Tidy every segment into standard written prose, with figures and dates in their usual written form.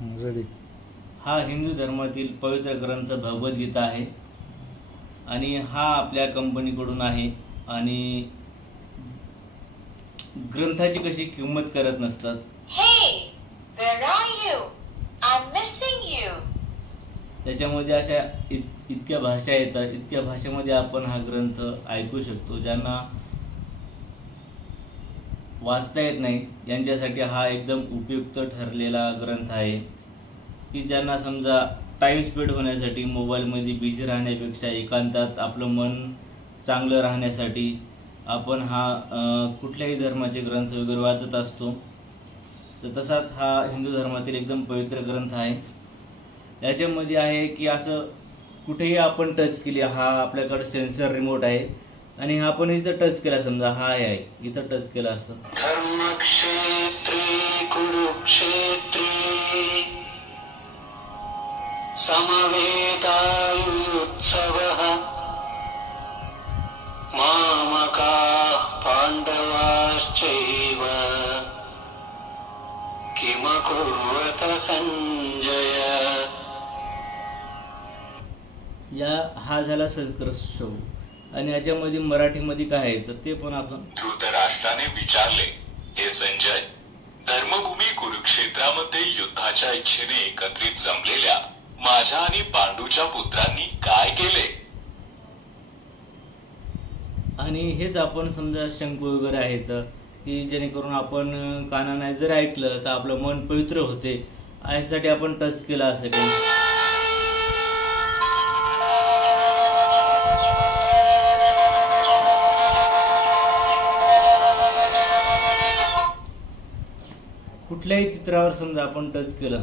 Ready. हा हिंदू धर्मातील पवित्र ग्रंथ भगवद्गीता आहे आणि हा आपल्या कंपनीकडून आहे। आणि ग्रंथाची कशी किंमत करत नसतात। Hey, where are you? I'm missing you. त्याच्यामध्ये अशा इतक्या भाषा येतात, इतक्या भाषेमध्ये आपण हा ग्रंथ ऐकू शकतो। ज्यांना वाचता येत नाही यांच्यासाठी हा एकदम उपयुक्त ठरलेला ग्रंथ आहे की ज्यांना समजा टाइम स्पेंड होण्यासाठी मोबाईलमध्ये बिझी राहण्यापेक्षा एकांतात आपलं मन चांगलं राहण्यासाठी आपण हा कुठल्याही धर्माचे ग्रंथ वगैरे वाचत असतो। तर तसाच हा हिंदू धर्मातील एकदम पवित्र ग्रंथ आहे। याच्यामध्ये आहे की असं कुठेही आपण टच केली, हा आपल्याकडे सेन्सर रिमोट आहे आणि आपण इथं टच केला, समजा हा आहे इथं टच केला असं धर्मक्षेत्री कुरुक्षेत्री समवेतायुत्सवः मामकाः पाण्डवाश्चैव किमकुर्वत संजय। हा झाला संस्कृत शो आणि याच्यामध्ये मराठीमध्ये काय आहे तर ते पण आपण। धृतराष्ट्राने विचारले, हे संजय, धर्मभूमी कुरुक्षेत्रामध्ये युद्धाच्या इच्छेने एकत्रित जमलेल्या माझ्या आणि पांडूच्या पुत्रांनी काय केले। आणि हेच आपण समजा शंख वगैरे आहेत की जेणेकरून आपण कानाने जर ऐकलं तर आपलं मन पवित्र होते, यासाठी आपण टच केला असं काही। कुठल्याही चित्रावर समजा आपण टच केलं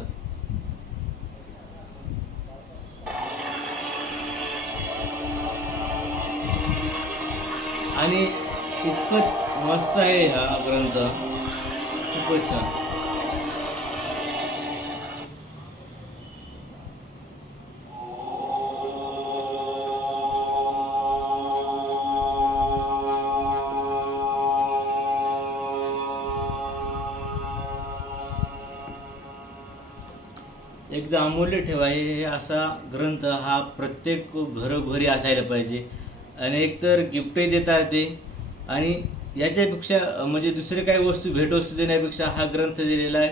आणि इतकं मस्त आहे हा ग्रंथ, खूपच छान। एकदा अमूल्य ठेवा, हे असा ग्रंथ हा प्रत्येक घरोघरी असायला पाहिजे आणि एकतर गिफ्टही देता येते आणि याच्यापेक्षा म्हणजे दुसरे काही वस्तू भेटवस्तू देण्यापेक्षा हा ग्रंथ दिलेला आहे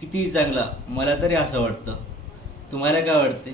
किती चांगला, मला तरी असं वाटतं। तुम्हाला काय वाटते?